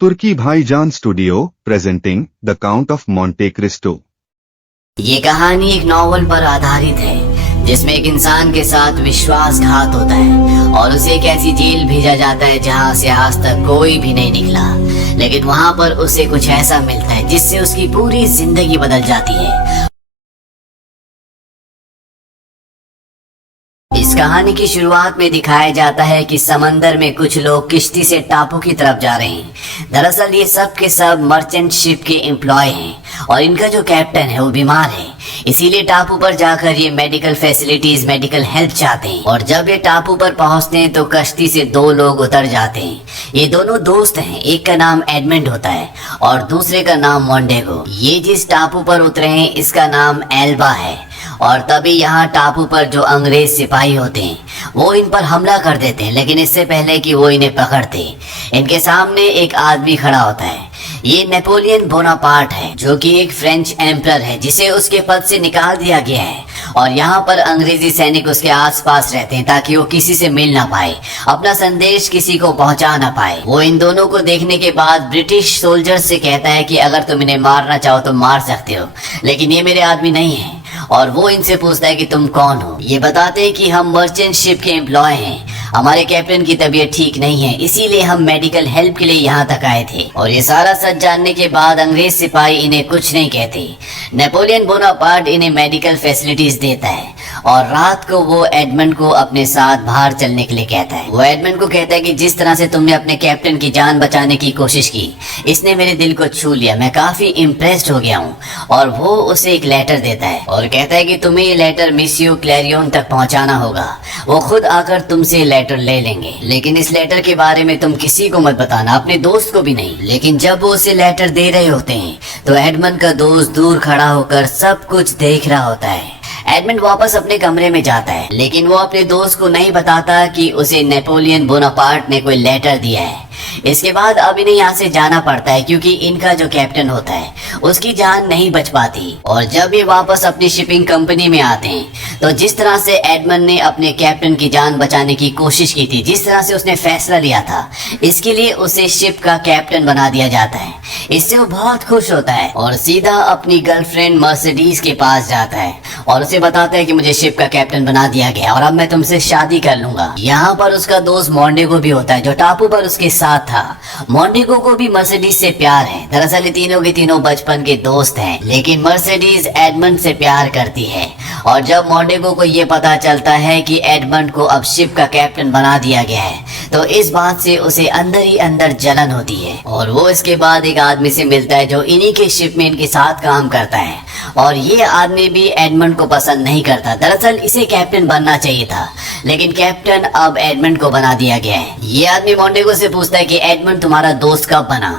तुर्की भाईजान studio presenting the count of Monte Cristo. ये कहानी एक नॉवल पर आधारित है जिसमें एक इंसान के साथ विश्वासघात होता है और उसे एक ऐसी जेल भेजा जाता है जहां से आज तक कोई भी नहीं निकला, लेकिन वहां पर उसे कुछ ऐसा मिलता है जिससे उसकी पूरी जिंदगी बदल जाती है। इस कहानी की शुरुआत में दिखाया जाता है कि समंदर में कुछ लोग किश्ती से टापू की तरफ जा रहे हैं। दरअसल ये सब के सब मर्चेंट शिप के एम्प्लॉय हैं और इनका जो कैप्टन है वो बीमार है, इसीलिए टापू पर जाकर ये मेडिकल फैसिलिटीज, मेडिकल हेल्प चाहते हैं। और जब ये टापू पर पहुंचते हैं तो कश्ती से दो लोग उतर जाते हैं। ये दोनों दोस्त हैं, एक का नाम एडमंड होता है और दूसरे का नाम मोंडेगो। ये जिस टापू पर उतरे हैं इसका नाम एल्बा है और तभी यहाँ टापू पर जो अंग्रेज सिपाही होते हैं वो इन पर हमला कर देते हैं, लेकिन इससे पहले कि वो इन्हें पकड़ते इनके सामने एक आदमी खड़ा होता है। ये नेपोलियन बोनापार्ट है जो कि एक फ्रेंच एम्परर है जिसे उसके पद से निकाल दिया गया है और यहाँ पर अंग्रेजी सैनिक उसके आसपास रहते हैं ताकि वो किसी से मिल ना पाए, अपना संदेश किसी को पहुंचा ना पाए। वो इन दोनों को देखने के बाद ब्रिटिश सोल्जर से कहता है कि अगर तुम इन्हें मारना चाहो तो मार सकते हो, लेकिन ये मेरे आदमी नहीं है। और वो इनसे पूछता है कि तुम कौन हो। ये बताते हैं कि हम मर्चेंट शिप के एम्प्लॉय हैं, हमारे कैप्टन की तबीयत ठीक नहीं है, इसीलिए हम मेडिकल हेल्प के लिए यहाँ तक आए थे। और ये सारा सच जानने के बाद अंग्रेज सिपाही इन्हें कुछ नहीं कहते। नेपोलियन बोनापार्ट इन्हें मेडिकल फैसिलिटीज देता है और रात को वो एडमंड को अपने साथ बाहर चलने के लिए कहता है। वो एडमंड को कहता है कि जिस तरह से तुमने अपने कैप्टन की जान बचाने की कोशिश की, इसने मेरे दिल को छू लिया, मैं काफी इम्प्रेस्ड हो गया हूँ। और वो उसे एक लेटर देता है और कहता है कि तुम्हें ये लेटर मिसियो क्लैरियन तक पहुँचाना होगा, वो खुद आकर तुमसे लेटर ले लेंगे, लेकिन इस लेटर के बारे में तुम किसी को मत बताना, अपने दोस्त को भी नहीं। लेकिन जब वो उसे लेटर दे रहे होते हैं तो एडमंड का दोस्त दूर खड़ा होकर सब कुछ देख रहा होता है। एडमंड वापस अपने कमरे में जाता है, लेकिन वो अपने दोस्त को नहीं बताता कि उसे नेपोलियन बोनापार्ट ने कोई लेटर दिया है। इसके बाद अब इन्हें यहाँ से जाना पड़ता है क्योंकि इनका जो कैप्टन होता है उसकी जान नहीं बच पाती। और जब ये वापस अपनी शिपिंग कंपनी में आते हैं तो जिस तरह से एडमंड ने अपने कैप्टन की जान बचाने की कोशिश की थी, जिस तरह से उसने फैसला लिया था, इसके लिए उसे शिप का कैप्टन बना दिया जाता है। इससे वो बहुत खुश होता है और सीधा अपनी गर्लफ्रेंड मर्सिडीज के पास जाता है और उसे बताता है कि मुझे शिप का कैप्टन बना दिया गया और अब मैं तुमसे शादी कर लूंगा। यहाँ पर उसका दोस्त मोंडेगो भी होता है जो टापू पर उसके साथ था। मोंडेगो को भी मर्सिडीज से प्यार है। दरअसल ये तीनों के तीनों बचपन के दोस्त हैं, लेकिन मर्सिडीज एडमंड से प्यार करती है। और जब मोंडेगो को ये पता चलता है कि एडमंड को अब शिप का कैप्टन बना दिया गया है तो इस बात से उसे अंदर ही अंदर जलन होती है और वो इसके बाद एक आदमी से मिलता है जो इन्हीं के शिप में इनके साथ काम करता है और ये आदमी भी एडमंड को पसंद नहीं करता। दरअसल इसे कैप्टन बनना चाहिए था, लेकिन कैप्टन अब एडमंड को बना दिया गया है। ये आदमी मोंडेगो से पूछता है कि एडमंड तुम्हारा दोस्त कब बना।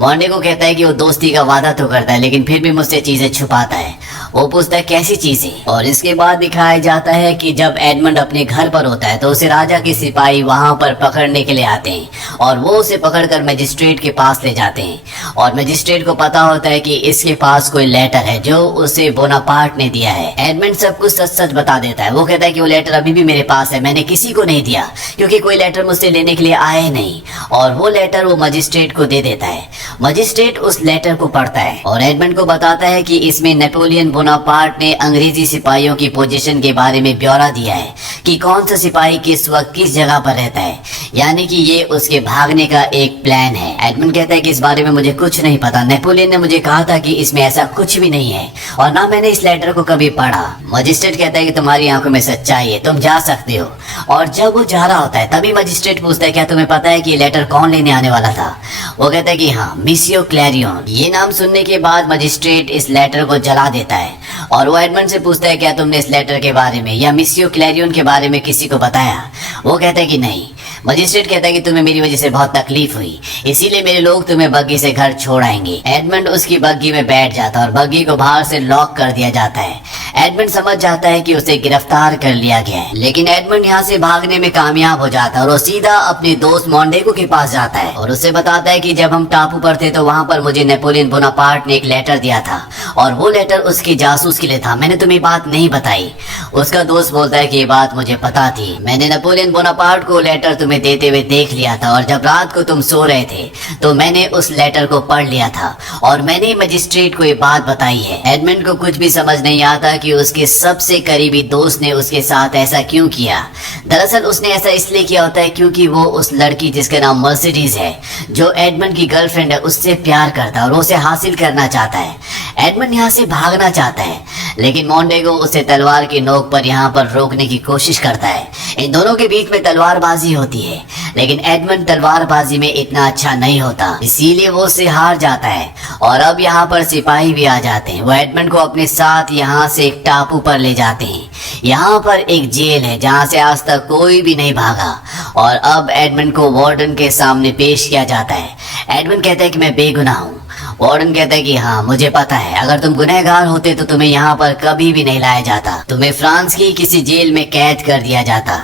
मोंडेगो कहता है कि वो दोस्ती का वादा तो करता है लेकिन फिर भी मुझसे चीजें छुपाता है। वो पूछता है कैसी चीजें। और इसके बाद दिखाया जाता है कि जब एडमंड अपने घर पर होता है तो उसे राजा के सिपाही वहां पर पकड़ने के लिए आते हैं और वो उसे पकड़कर मजिस्ट्रेट के पास ले जाते हैं और मजिस्ट्रेट को पता होता है कि इसके पास कोई लेटर है जो उसे बोनापार्ट ने दिया है। एडमंड सब कुछ सच सच बता देता है। वो कहता है कि वो लेटर अभी भी मेरे पास है, मैंने किसी को नहीं दिया क्योंकि कोई लेटर मुझसे लेने के लिए आया नहीं। और वो लेटर वो मजिस्ट्रेट को दे देता है। मजिस्ट्रेट उस लेटर को पढ़ता है और एडमंड को बताता है कि इसमें नेपोलियन बोनापार्ट ने अंग्रेजी सिपाहियों की पोजीशन के बारे में ब्यौरा दिया है कि कौन सा सिपाही किस वक्त किस जगह पर रहता है, यानी कि ये उसके भागने का एक प्लान है। एडमंड कहता है कि इस बारे में मुझे कुछ नहीं पता, नेपोलियन ने मुझे कहा था कि इसमें ऐसा कुछ भी नहीं है और ना मैंने इस लेटर को कभी पढ़ा। मजिस्ट्रेट कहता है कि तुम्हारी आंखों में सच्चाई है, तुम जा सकते हो। और जब वो जा रहा होता है तभी मजिस्ट्रेट पूछता है क्या तुम्हें पता है कि ये लेटर कौन लेने आने वाला था। वो कहता है कि हाँ, मिसियो क्लैरियन। ये नाम सुनने के बाद मजिस्ट्रेट इस लेटर को जला देता है और वो एडमंड से पूछता है क्या तुमने इस लेटर के बारे में या मिसियो क्लैरियन के बारे में किसी को बताया। वो कहता है कि नहीं। मजिस्ट्रेट कहता है कि तुम्हें मेरी वजह से बहुत तकलीफ हुई, इसीलिए मेरे लोग तुम्हें बग्गी से घर छोड़ आएंगे। एडमंड उसकी बग्गी में बैठ जाता है और बग्गी को बाहर से लॉक कर दिया जाता है। एडमंड समझ जाता है कि उसे गिरफ्तार कर लिया गया है, लेकिन एडमंड यहाँ से भागने में कामयाब हो जाता है और वो सीधा अपने दोस्त मोंडेगो के पास जाता है और उससे बताता है कि जब हम टापू पर थे तो वहाँ पर मुझे नेपोलियन बोनापार्ट ने एक लेटर दिया था और वो लेटर उसके जासूस के लिए था, मैंने तुम्हें बात नहीं बताई। उसका दोस्त बोलता है कि ये बात मुझे पता थी, मैंने नेपोलियन बोनापार्ट को लेटर तुम्हें तुम्हें देते हुए देख लिया था, और जब रात को तुम सो रहे थे तो मैंने उस लेटर को पढ़ लिया था और मैंने मजिस्ट्रेट को ये बात बताई है। एडमंड को कुछ भी समझ नहीं आता कि उसके सबसे करीबी दोस्त ने उसके साथ ऐसा क्यों किया। दरअसल उसने ऐसा इसलिए किया होता है क्योंकि वो उस लड़की जिसका नाम मर्सिडीज है, जो एडमंड की गर्लफ्रेंड है, उससे प्यार करता है और उसे हासिल करना चाहता है। एडमंड यहाँ से भागना चाहता है, लेकिन मोंटेगो उसे तलवार की नोक पर यहाँ पर रोकने की कोशिश करता है। इन दोनों के बीच में तलवारबाजी होती है, लेकिन एडमंड तलवारबाजी में इतना अच्छा नहीं होता, इसीलिए वो उससे हार जाता है। और अब यहाँ पर सिपाही भी आ जाते हैं। वो एडमंड को अपने साथ यहाँ से एक टापू पर ले जाते हैं। यहाँ पर एक जेल है जहाँ से आज तक कोई भी नहीं भागा, और अब एडमंड को वार्डन के सामने पेश किया जाता है। एडमंड कहता है कि मैं बेगुनाह हूँ। वार्डन कहता है कि हाँ, मुझे पता है, अगर तुम गुनहगार होते तो तुम्हें यहाँ पर कभी भी नहीं लाया जाता, तुम्हें फ्रांस की किसी जेल में कैद कर दिया जाता।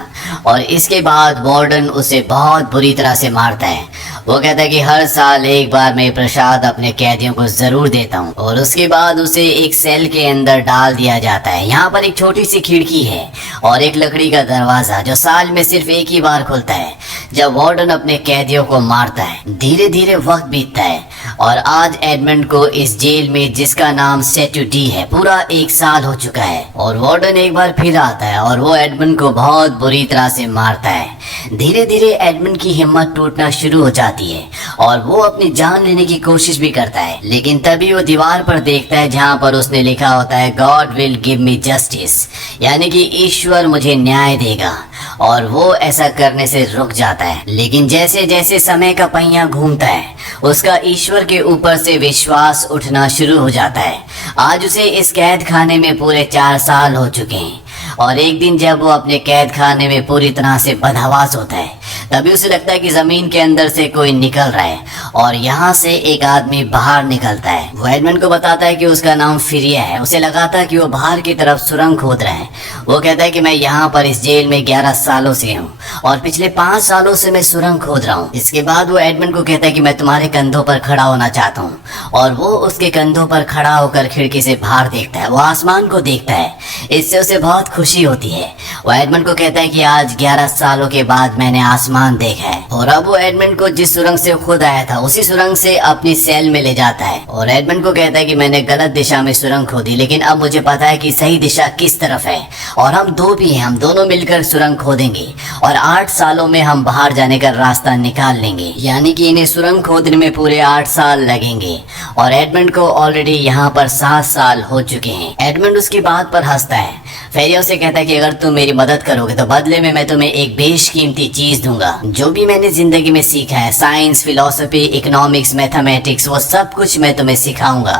और इसके बाद वार्डन उसे बहुत बुरी तरह से मारता है। वो कहता है कि हर साल एक बार मैं प्रसाद अपने कैदियों को जरूर देता हूँ, और उसके बाद उसे एक सेल के अंदर डाल दिया जाता है। यहाँ पर एक छोटी सी खिड़की है और एक लकड़ी का दरवाजा जो साल में सिर्फ एक ही बार खुलता है, जब वार्डन अपने कैदियों को मारता है। धीरे धीरे वक्त बीतता है और आज एडमंड को इस जेल में, जिसका नाम सेटुटी है, पूरा 1 साल हो चुका है। और वार्डन एक बार फिर आता है और वो एडमंड को बहुत बुरी तरह से मारता है। धीरे धीरे एडमंड की हिम्मत टूटना शुरू हो जाती है और वो अपनी जान लेने की कोशिश भी करता है, लेकिन तभी वो दीवार पर देखता है जहाँ पर उसने लिखा होता है God will give me justice, यानी कि ईश्वर मुझे न्याय देगा। और वो ऐसा करने से रुक जाता है, लेकिन जैसे जैसे समय का पहिया घूमता है उसका ईश्वर के ऊपर से विश्वास उठना शुरू हो जाता है। आज उसे इस कैद खाने में पूरे 4 साल हो चुके हैं, और एक दिन जब वो अपने कैद खाने में पूरी तरह से बदहवास होता है, तभी उसे लगता है कि जमीन के अंदर से कोई निकल रहा है और यहाँ से एक आदमी बाहर निकलता है। वो एडमंड को बताता है कि उसका नाम फिरिया है। उसे लगाता है कि वो बाहर की तरफ सुरंग खोद रहा है। वो कहता है कि मैं यहाँ पर इस जेल में 11 सालों से हूँ और पिछले 5 सालों से मैं सुरंग खोद रहा हूँ। इसके बाद वो एडमंड को कहता है कि मैं तुम्हारे कंधों पर खड़ा होना चाहता हूँ, और वो उसके कंधों पर खड़ा होकर खिड़की से बाहर देखता है। वो आसमान को देखता है, इससे उसे बहुत खुशी होती है। वो एडमंड को कहता है कि आज 11 सालों के बाद मैंने आसमान देखा है। और अब वो एडमंड को जिस सुरंग से खुद आया था उसी सुरंग से अपनी सेल में ले जाता है, और एडमंड को कहता है कि मैंने गलत दिशा में सुरंग खोदी, लेकिन अब मुझे पता है कि सही दिशा किस तरफ है, और हम दो भी हैं, हम दोनों मिलकर सुरंग खोदेंगे और 8 सालों में हम बाहर जाने का रास्ता निकाल लेंगे। यानी कि इन्हें सुरंग खोदने में पूरे 8 साल लगेंगे, और एडमंड को ऑलरेडी यहाँ पर 7 साल हो चुके हैं। एडमंड उसकी बात पर हंसता है। फेरिया उसे कहता है कि अगर तुम मेरी मदद करोगे तो बदले में मैं तुम्हें एक बेशकीमती चीज दूंगा। जो भी मैंने जिंदगी में सीखा है, साइंस, फिलोसफी, इकोनॉमिक्स, मैथमेटिक्स, वो सब कुछ मैं तुम्हें सिखाऊंगा।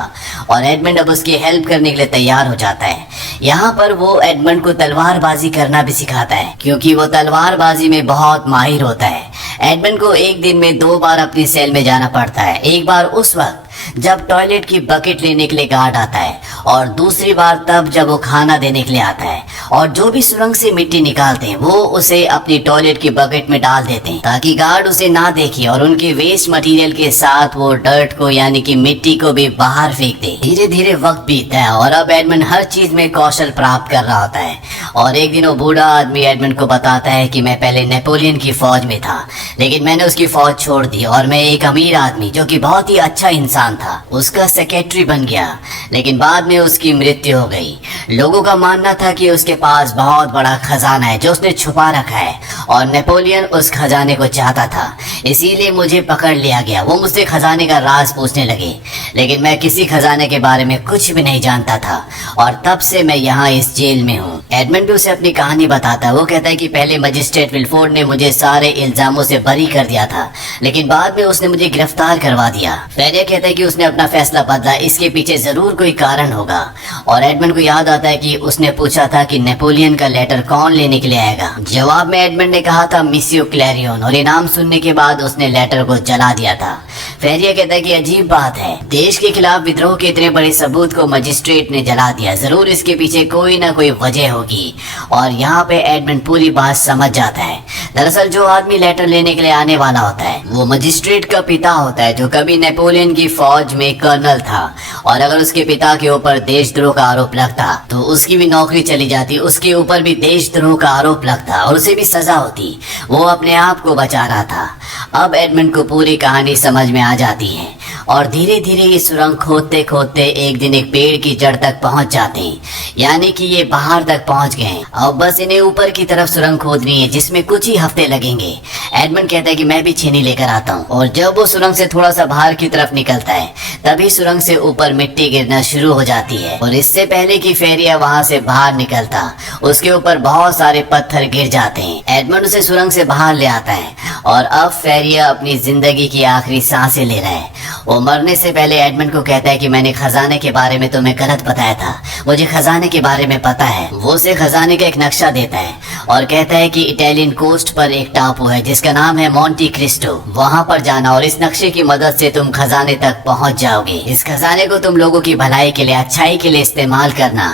और एडमंड अब उसकी हेल्प करने के लिए तैयार हो जाता है। यहाँ पर वो एडमंड को तलवारबाजी करना भी सिखाता है, क्योंकि वो तलवारबाजी में बहुत माहिर होता है। एडमंड को एक दिन में 2 बार अपनी सेल में जाना पड़ता है। एक बार उस वक्त जब टॉयलेट की बकेट लेने के लिए गार्ड आता है, और दूसरी बार तब जब वो खाना देने के लिए आता है। और जो भी सुरंग से मिट्टी निकालते हैं वो उसे अपनी टॉयलेट की बकेट में डाल देते हैं, ताकि गार्ड उसे ना देखे और उनके वेस्ट मटेरियल के साथ वो डर्ट को, यानी कि मिट्टी को भी बाहर फेंक दे। धीरे धीरे वक्त बीतता है और अब एडमंड हर चीज में कौशल प्राप्त कर रहा होता है। और एक दिन वो बूढ़ा आदमी एडमंड को बताता है कि मैं पहले नेपोलियन की फौज में था, लेकिन मैंने उसकी फौज छोड़ दी और मैं एक अमीर आदमी, जो कि बहुत ही अच्छा इंसान था, उसका सेक्रेटरी बन गया। लेकिन बाद में उसकी मृत्यु हो गई। लोगों का मानना था कि उसके पास बहुत बड़ा खजाना है जो उसने छुपा रखा है, और नेपोलियन उस खजाने को चाहता था, इसीलिए मुझे पकड़ लिया गया। वो मुझसे खजाने का राज पूछने लगे, लेकिन मैं किसी खजाने के बारे में कुछ भी नहीं जानता था, और तब से मैं यहाँ इस जेल में हूँ। एडमंड भी उसे अपनी कहानी बताता है। वो कहता है कि पहले मजिस्ट्रेट विलफोर्ड ने मुझे सारे इल्जामों से बरी कर दिया था, लेकिन बाद में उसने मुझे गिरफ्तार करवा दिया। फेरिया कहता है कि उसने अपना फैसला बदला, इसके पीछे जरूर कोई कारण होगा। और एडमंड को याद आता है कि उसने पूछा था कि नेपोलियन का लेटर कौन लेने के लिए आएगा। जवाब में एडमंड ने कहा था मिसियो क्लैरियन, और ये नाम सुनने के बाद उसने लेटर को जला दिया था। फेरिया कहता है कि अजीब बात है, देश के खिलाफ विद्रोह के इतने बड़े सबूत को मजिस्ट्रेट ने जला दिया, जरूर इसके पीछे कोई ना कोई वजह होगी। और यहाँ पे एडमंड पूरी बात समझ जाता है। दरअसल जो आदमी लेटर लेने के लिए आने वाला होता है वो मजिस्ट्रेट का पिता होता है, जो कभी नेपोलियन की फौज में कर्नल था, और अगर उसके पिता के ऊपर देशद्रोह का आरोप लगता तो उसकी भी नौकरी चली जाती, उसके ऊपर भी देशद्रोह का आरोप लगता और उसे भी सजा होती। वो अपने आप को बचा रहा था। अब एडमंड को पूरी कहानी समझ में आ जाती है और धीरे धीरे ये सुरंग खोदते खोदते एक दिन एक पेड़ की जड़ तक पहुंच जाते हैं, यानी कि ये बाहर तक पहुंच गए। अब बस इन्हें ऊपर की तरफ सुरंग खोदनी है, जिसमें कुछ ही हफ्ते लगेंगे। एडमंड कहता है कि मैं भी छेनी लेकर आता हूँ, और जब वो सुरंग से थोड़ा सा बाहर की तरफ निकलता है तभी सुरंग से ऊपर मिट्टी गिरना शुरू हो जाती है, और इससे पहले कि फेरिया वहाँ से बाहर निकलता उसके ऊपर बहुत सारे पत्थर गिर जाते हैं। एडमंड उसे सुरंग से बाहर ले आता है और अब फेरिया अपनी जिंदगी की आखिरी सांसें ले रहा है। वो मरने से पहले एडमंड को कहता है कि मैंने खजाने के बारे में तुम्हें गलत बताया था, मुझे खजाने के बारे में पता है। वो उसे खजाने का एक नक्शा देता है और कहता है कि इटालियन कोस्ट पर एक टापू है जिसका नाम है मोंटी क्रिस्टो, वहाँ पर जाना और इस नक्शे की मदद से तुम खजाने तक पहुँच जाओगे। इस खजाने को तुम लोगों की भलाई के लिए, अच्छाई के लिए इस्तेमाल करना।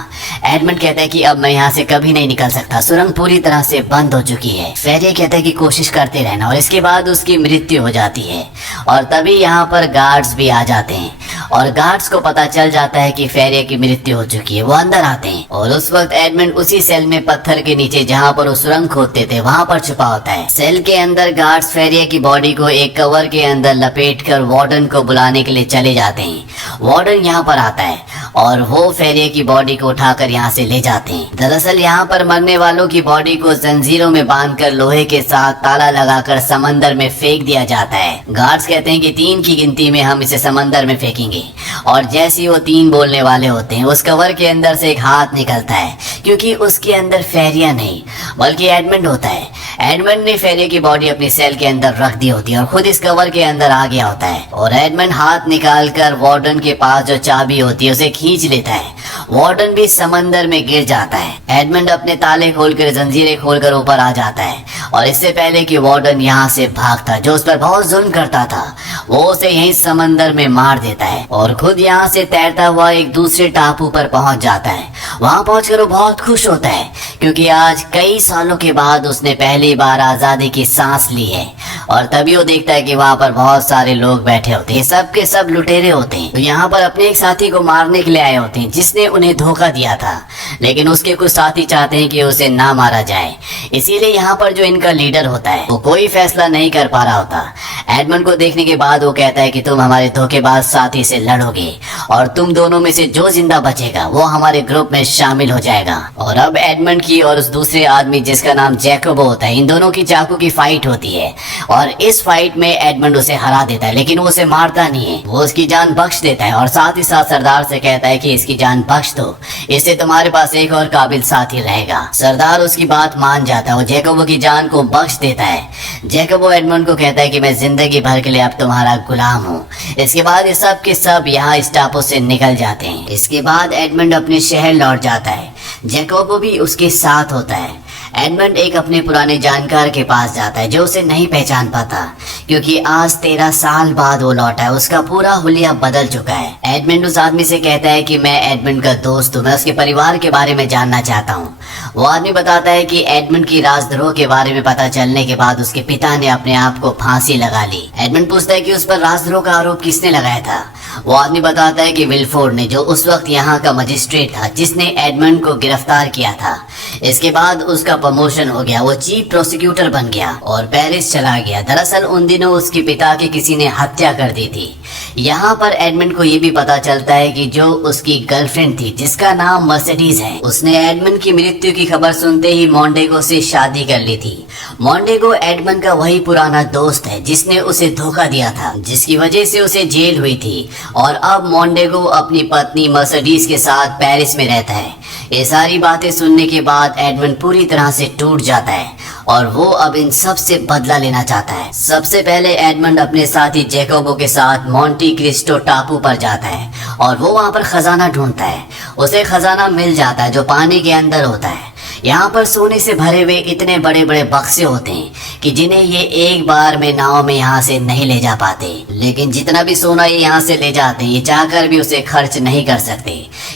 एडमंड कहता है कि अब मैं यहाँ से कभी नहीं निकल सकता, सुरंग पूरी तरह से बंद हो चुकी है। फेरिया कहता है कि कोशिश करते रहना, और इसके बाद उसकी मृत्यु हो जाती है। और तभी यहाँ पर गार्ड्स भी आ जाते हैं और गार्ड्स को पता चल जाता है कि फेरिया की मृत्यु हो चुकी है। वो अंदर आते हैं और उस वक्त एडमंड उसी सेल में पत्थर के नीचे जहाँ पर वो सुरंग खोदते थे वहाँ पर छुपा होता है। सेल के अंदर गार्ड्स फेरिया की बॉडी को एक कवर के अंदर लपेटकर वार्डन को बुलाने के लिए चले जाते हैं। वार्डन यहाँ पर आता है और वो फेरिया की बॉडी को उठाकर यहाँ से ले जाते हैं। दरअसल यहाँ पर मरने वालों की बॉडी को जंजीरों में बांधकर लोहे के साथ ताला लगाकर समंदर में फेंक दिया जाता है। गार्ड्स कहते हैं कि 3 की गिनती में हम इसे समंदर में फेंकेंगे, और जैसे ही वो 3 बोलने वाले होते हैं उस कवर के अंदर से एक हाथ निकलता है, क्योंकि उसके अंदर फेरिया नहीं बल्कि एडमंड होता है। एडमंड ने फेरिया की बॉडी अपनी सेल के अंदर रख दी होती है और खुद इस कवर के अंदर आ गया होता है, और एडमंड हाथ निकालकर वार्डन के पास जो चाबी होती है उसे खींच लेता है। वार्डन भी समंदर में गिर जाता है। एडमंड अपने ताले खोलकर, जंजीरें खोलकर ऊपर आ जाता है, और इससे पहले कि वार्डन यहाँ से भागता, जो उस पर बहुत जुल्म करता था, वो उसे यहीं समंदर में मार देता है और खुद यहाँ से तैरता हुआ एक दूसरे टापू पर पहुंच जाता है। वहां पहुंचकर वो बहुत खुश होता है, क्योंकि आज कई सालों के बाद उसने पहली बार आजादी की सांस ली है। और तभी वो देखता है कि वहाँ पर बहुत सारे लोग बैठे होते हैं, सब के सब लुटेरे होते हैं, तो यहाँ पर अपने एक साथी को मारने के लिए आए होते हैं जिसने उन्हें धोखा दिया था, लेकिन उसके कुछ साथी चाहते हैं कि उसे ना मारा जाए। इसीलिए यहाँ पर जो इनका लीडर होता है वो कोई फैसला नहीं कर पा रहा होता। एडमंड को देखने के बाद वो कहता है कि तुम हमारे धोखेबाज साथी से लड़ोगे, और तुम दोनों में से जो जिंदा बचेगा वो हमारे ग्रुप में शामिल हो जाएगा। और अब एडमंड की और उस दूसरे आदमी जिसका नाम जैकोबो होता है, इन दोनों की चाकू की फाइट होती है, और इस फाइट में एडमंड उसे हरा देता है, लेकिन वो उसे मारता नहीं है, वो उसकी जान बख्श देता है, और साथ ही साथ सरदार से कहता है कि इसकी जान बख्श दो, इससे तुम्हारे पास एक और काबिल साथी रहेगा। सरदार उसकी बात मान जाता है, वो जैकोबो की जान को बख्श देता है। जैकोबो एडमंड को कहता है कि मैं जिंदगी भर के लिए अब तुम्हारा गुलाम हूँ। इसके बाद ये सब के सब यहाँ इस टापू से निकल जाते हैं। इसके बाद एडमंड अपने शहर लौट जाता है, जैकोबो भी उसके साथ होता है। एडमंड एक अपने पुराने जानकार के पास जाता है जो उसे नहीं पहचान पाता, क्योंकि आज 13 साल बाद वो लौटा है, उसका पूरा हुलिया बदल चुका है। एडमंड उस आदमी से कहता है कि मैं एडमंड का दोस्त हूँ, मैं उसके परिवार के बारे में जानना चाहता हूँ। वो आदमी बताता है कि एडमंड की राजद्रोह के बारे में पता चलने के बाद उसके पिता ने अपने आप को फांसी लगा ली। एडमंड पूछता है कि उस पर राजद्रोह का आरोप किसने लगाया था। वो आदमी बताता है कि विल्फोर्ड ने, जो उस वक्त यहाँ का मजिस्ट्रेट था जिसने एडमंड को गिरफ्तार किया था। इसके बाद उसका प्रमोशन हो गया, वो चीफ प्रोसिक्यूटर बन गया और पेरिस चला गया। दरअसल उन दिनों उसके पिता की किसी ने हत्या कर दी थी। यहाँ पर एडमंड को ये भी पता चलता है कि जो उसकी गर्लफ्रेंड थी जिसका नाम मर्सिडीज है, उसने एडमंड की मृत्यु की खबर सुनते ही मोंटेगो से शादी कर ली थी। मोंटेगो एडमंड का वही पुराना दोस्त है जिसने उसे धोखा दिया था, जिसकी वजह से उसे जेल हुई थी, और अब मोंटेगो अपनी पत्नी मर्सिडीज के साथ पेरिस में रहता है। ये सारी बातें सुनने के बाद एडमंड पूरी तरह से टूट जाता है और वो अब इन सब से बदला लेना चाहता है। सबसे पहले एडमंड अपने साथी जैकोबो के साथ मोंटी क्रिस्टो टापू पर जाता है और वो वहाँ पर खजाना ढूंढता है। उसे खजाना मिल जाता है जो पानी के अंदर होता है। यहाँ पर सोने से भरे हुए इतने बड़े बड़े बक्से होते हैं कि जिन्हें ये एक बार में नाव में यहाँ से नहीं ले जा पाते, लेकिन जितना भी सोना ये यहाँ से ले जाते हैं ये चाहकर भी उसे खर्च नहीं कर सकते।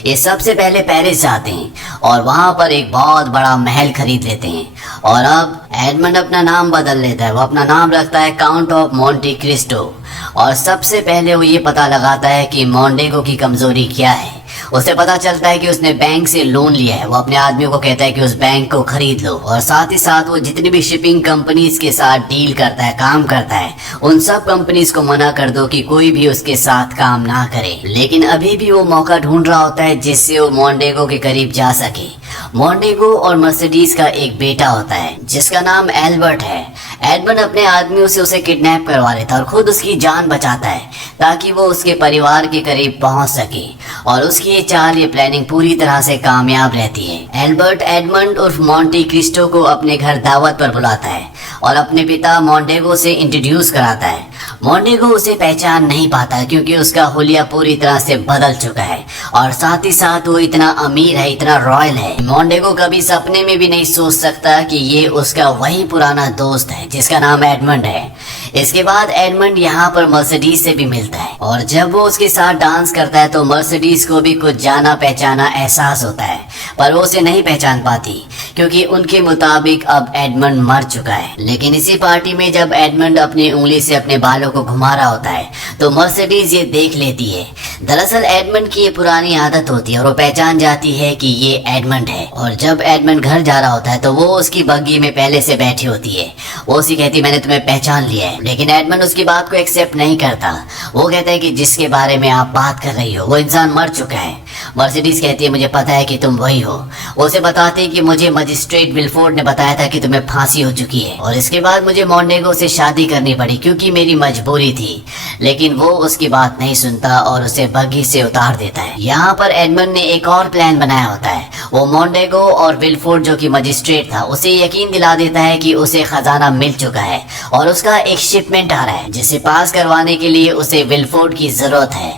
ये सबसे पहले पेरिस जाते हैं और वहाँ पर एक बहुत बड़ा महल खरीद लेते हैं और अब एडमंड अपना नाम बदल लेता है। वो अपना नाम रखता है काउंट ऑफ मोंटे क्रिस्टो। और सबसे पहले वो ये पता लगाता है कि मोंटेगो की कमजोरी क्या है। उसे पता चलता है कि उसने बैंक से लोन लिया है। वो अपने आदमियों को कहता है कि उस बैंक को खरीद लो, और साथ ही साथ वो जितनी भी शिपिंग कंपनीज के साथ डील करता है, काम करता है, उन सब कंपनीज को मना कर दो कि कोई भी उसके साथ काम ना करे। लेकिन अभी भी वो मौका ढूंढ रहा होता है जिससे वो मोंटेगो के करीब जा सके। मोंटेगो और मर्सिडीज का एक बेटा होता है जिसका नाम एल्बर्ट है। एडमंड अपने आदमियों से उसे किडनैप करवा लेता है और खुद उसकी जान बचाता है ताकि वो उसके परिवार के करीब पहुंच सके। और उसकी ये चाल, ये प्लानिंग पूरी तरह से कामयाब रहती है। एल्बर्ट एडमंड उर्फ मोंटे क्रिस्टो को अपने घर दावत पर बुलाता है और अपने पिता मोंटेगो से इंट्रोड्यूस कराता है। मोंटेगो उसे पहचान नहीं पाता क्योंकि उसका हुलिया पूरी तरह से बदल चुका है, और साथ ही साथ वो इतना अमीर है, इतना रॉयल है। मोंटेगो कभी सपने में भी नहीं सोच सकता कि ये उसका वही पुराना दोस्त है जिसका नाम एडमंड है। इसके बाद एडमंड यहाँ पर मर्सिडीज से भी मिलता है, और जब वो उसके साथ डांस करता है तो मर्सिडीज को भी कुछ जाना पहचाना एहसास होता है, पर वो उसे नहीं पहचान पाती क्योंकि उनके मुताबिक अब एडमंड मर चुका है। लेकिन इसी पार्टी में जब एडमंड अपनी उंगली से अपने बालों को घुमा रहा होता है तो मर्सिडीज ये देख लेती है। दरअसल एडमंड की ये पुरानी आदत होती है और वो पहचान जाती है कि ये एडमंड है। और जब एडमंड घर जा रहा होता है तो वो उसकी बग्गी में पहले से बैठी होती है। वो उसी कहती, मैंने तुम्हें पहचान लिया है। लेकिन एडमंड उसकी बात को एक्सेप्ट नहीं करता। वो कहता है कि जिसके बारे में आप बात कर रही हो वो इंसान मर चुका है। मर्सिडीज कहती है, मुझे पता है कि तुम वही हो। वो उसे बताते हैं कि मुझे मजिस्ट्रेट विल्फोर्ड ने बताया था कि तुम्हें फांसी हो चुकी है, और इसके बाद मुझे मोंटेगो से शादी करनी पड़ी क्योंकि मेरी मजबूरी थी। लेकिन वो उसकी बात नहीं सुनता और उसे बग्गी से उतार देता है। यहाँ पर एडमंड ने एक और प्लान बनाया होता है। वो मोंटेगो और विल्फोर्ड जो कि मजिस्ट्रेट था उसे यकीन दिला देता है कि उसे खजाना मिल चुका है और उसका एक शिपमेंट आ रहा है जिसे पास करवाने के लिए उसे विल्फोर्ड की जरूरत है।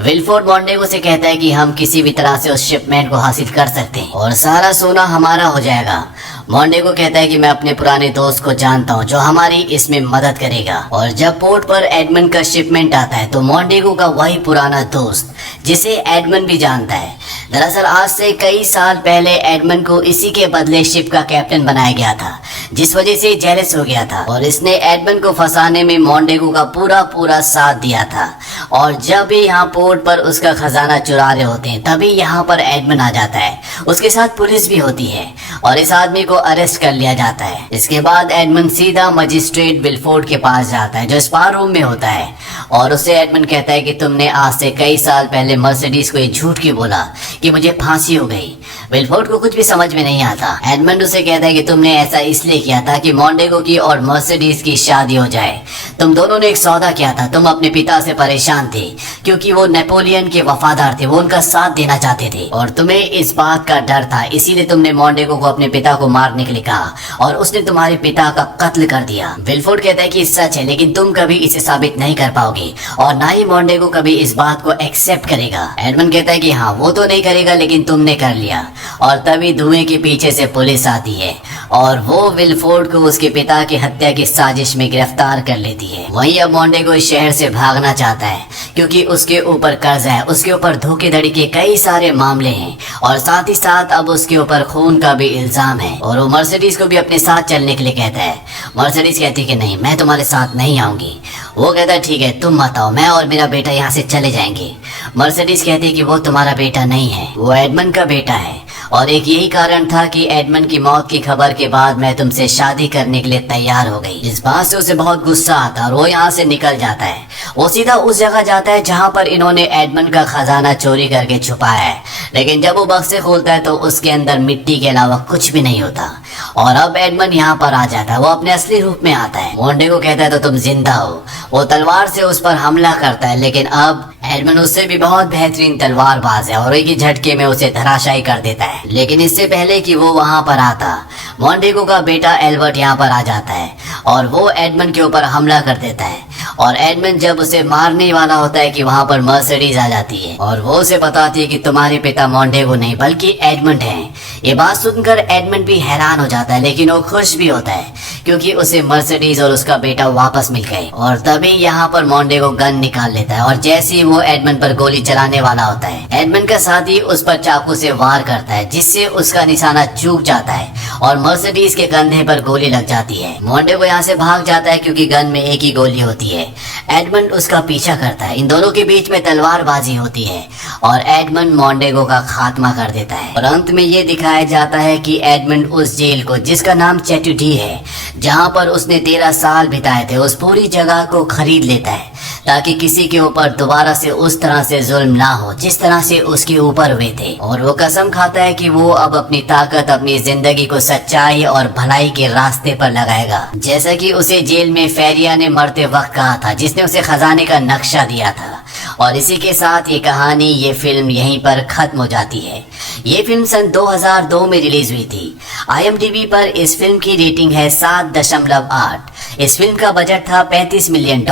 विल्फोर्ड मोंटेगो से कहता है कि हम किसी भी तरह से उस शिपमेंट को हासिल कर सकते हैं और सारा सोना हमारा हो जाएगा। मोंटेगो कहता है कि मैं अपने पुराने दोस्त को जानता हूँ जो हमारी इसमें मदद करेगा। और जब पोर्ट पर एडमंड का शिपमेंट आता है तो मोंटेगो का वही पुराना दोस्त जिसे एडमंड भी जानता है। दरअसल आज से कई साल पहले एडमंड को इसी के बदले शिप का कैप्टन बनाया गया था, जिस वजह से जेलस हो गया था और इसने एडमंड को फंसाने में मोंटेगो का पूरा साथ दिया था। और जब भी यहाँ पोर्ट पर उसका खजाना चुरा रहे होते हैं तभी यहाँ पर एडमंड आ जाता है। उसके साथ पुलिस भी होती है और इस आदमी को अरेस्ट कर लिया जाता है। इसके बाद एडमंड सीधा मजिस्ट्रेट विल्फोर्ड के पास जाता है जो स्पा रूम में होता है, और उसे एडमंड कहता है कि तुमने आज से कई साल पहले मर्सिडीज को ये झूठ क्यों बोला कि मुझे फांसी हो गई। विल्फोर्ड को कुछ भी समझ में नहीं आता। एडमंड उसे कहता है कि तुमने ऐसा इसलिए किया था कि मोंटेगो की और मर्सिडीज की शादी हो जाए। तुम दोनों ने एक सौदा किया था। तुम अपने पिता से परेशान थे क्योंकि वो नेपोलियन के वफादार थे, वो उनका साथ देना चाहते थे और तुम्हें इस बात का डर था, इसीलिए तुमने मोंटेगो को अपने पिता को मारने के लिए कहा और उसने तुम्हारे पिता का कत्ल कर दिया। विल्फोर्ड कहता है कि सच है, लेकिन तुम कभी इसे साबित नहीं कर पाओगे और ना ही मोंटेगो कभी इस बात को एक्सेप्ट करेगा। एडमंड कहता है कि हाँ, वो तो नहीं करेगा लेकिन तुमने कर लिया। और तभी धुएं के पीछे से पुलिस आती है और वो विल्फोर्ड को उसके पिता की हत्या की साजिश में गिरफ्तार कर लेती है। वहीं अब मोंटेगो इस शहर से भागना चाहता है क्योंकि उसके ऊपर कर्ज है, उसके ऊपर धोखेधड़ी के कई सारे मामले हैं और साथ ही साथ अब उसके ऊपर खून का भी इल्जाम है। और वो मर्सिडीज को भी अपने साथ चलने के लिए कहता है। मर्सिडीज कहती है कि नहीं, मैं तुम्हारे साथ नहीं आऊंगी। वो कहता है ठीक है, तुम मत आओ, मैं और मेरा बेटा यहाँ से चले जाएंगे। मर्सिडीज कहती है कि वो तुम्हारा बेटा नहीं है, वो एडमंड का बेटा है और एक यही कारण था कि एडमंड की मौत की खबर के बाद मैं तुमसे शादी करने के लिए तैयार हो गई। इस बात से उसे बहुत गुस्सा आता है और वो यहाँ से निकल जाता है। वो सीधा उस जगह जाता है जहाँ पर इन्होंने एडमंड का खजाना चोरी करके छुपाया है, लेकिन जब वो बक्से खोलता है तो उसके अंदर मिट्टी के अलावा कुछ भी नहीं होता। और अब एडमंड यहाँ पर आ जाता है, वो अपने असली रूप में आता है। मोंटेगो कहता है तो तुम जिंदा हो। वो तलवार से उस पर हमला करता है, लेकिन अब एडमंड उससे भी बहुत बेहतरीन तलवारबाज है और एक ही झटके में उसे धराशायी कर देता है। लेकिन इससे पहले कि वो वहां पर आता, मोंटेगो का बेटा एल्बर्ट यहाँ पर आ जाता है और वो एडमंड के ऊपर हमला कर देता है। और एडमंड जब उसे मारने वाला होता है कि वहां पर मर्सिडीज आ जाती है और वो उसे बताती है कि तुम्हारे पिता मोंटेगो नहीं बल्कि एडमंड हैं। ये बात सुनकर एडमंड भी हैरान हो जाता है, लेकिन वो खुश भी होता है क्योंकि उसे मर्सिडीज और उसका बेटा वापस मिल गए। और तभी यहाँ पर मोंटेगो गन निकाल लेता है और जैसे ही वो एडमंड पर गोली चलाने वाला होता है, एडमंड का साथी उस पर चाकू से वार करता है जिससे उसका निशाना चूक जाता है और मर्सिडीज के कंधे पर गोली लग जाती है। मोंटेगो यहाँ से भाग जाता है क्योंकि गन में एक ही गोली होती है। एडमंड उसका पीछा करता है। इन दोनों के बीच में तलवारबाजी होती है और एडमंड मोंटेगो का खात्मा कर देता है। और अंत में ये दिखाया जाता है कि एडमंड उस जेल को, जिसका नाम चैटुडी है, जहाँ पर उसने 13 साल बिताए थे, उस पूरी जगह को खरीद लेता है ताकि किसी के ऊपर दोबारा से उस तरह से जुल्म ना हो जिस तरह से उसके ऊपर हुए थे। और वो कसम खाता है कि वो अब अपनी ताकत, अपनी जिंदगी को सच्चाई और भलाई के रास्ते पर लगाएगा, जैसा कि उसे जेल में फेरिया ने मरते वक्त कहा था, जिसने उसे खजाने का नक्शा दिया था। और इसी के साथ ये कहानी, ये फिल्म यहीं पर खत्म हो जाती है। ये फिल्म सन 2002 में रिलीज हुई थी। IMDb पर इस फिल्म की रेटिंग है 7.8। इस फिल्म का बजट था $35 मिलियन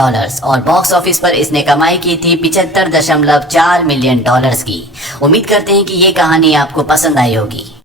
और बॉक्स ऑफिस पर इसने कमाई की थी $75.4 मिलियन की। उम्मीद करते हैं कि ये कहानी आपको पसंद आई होगी।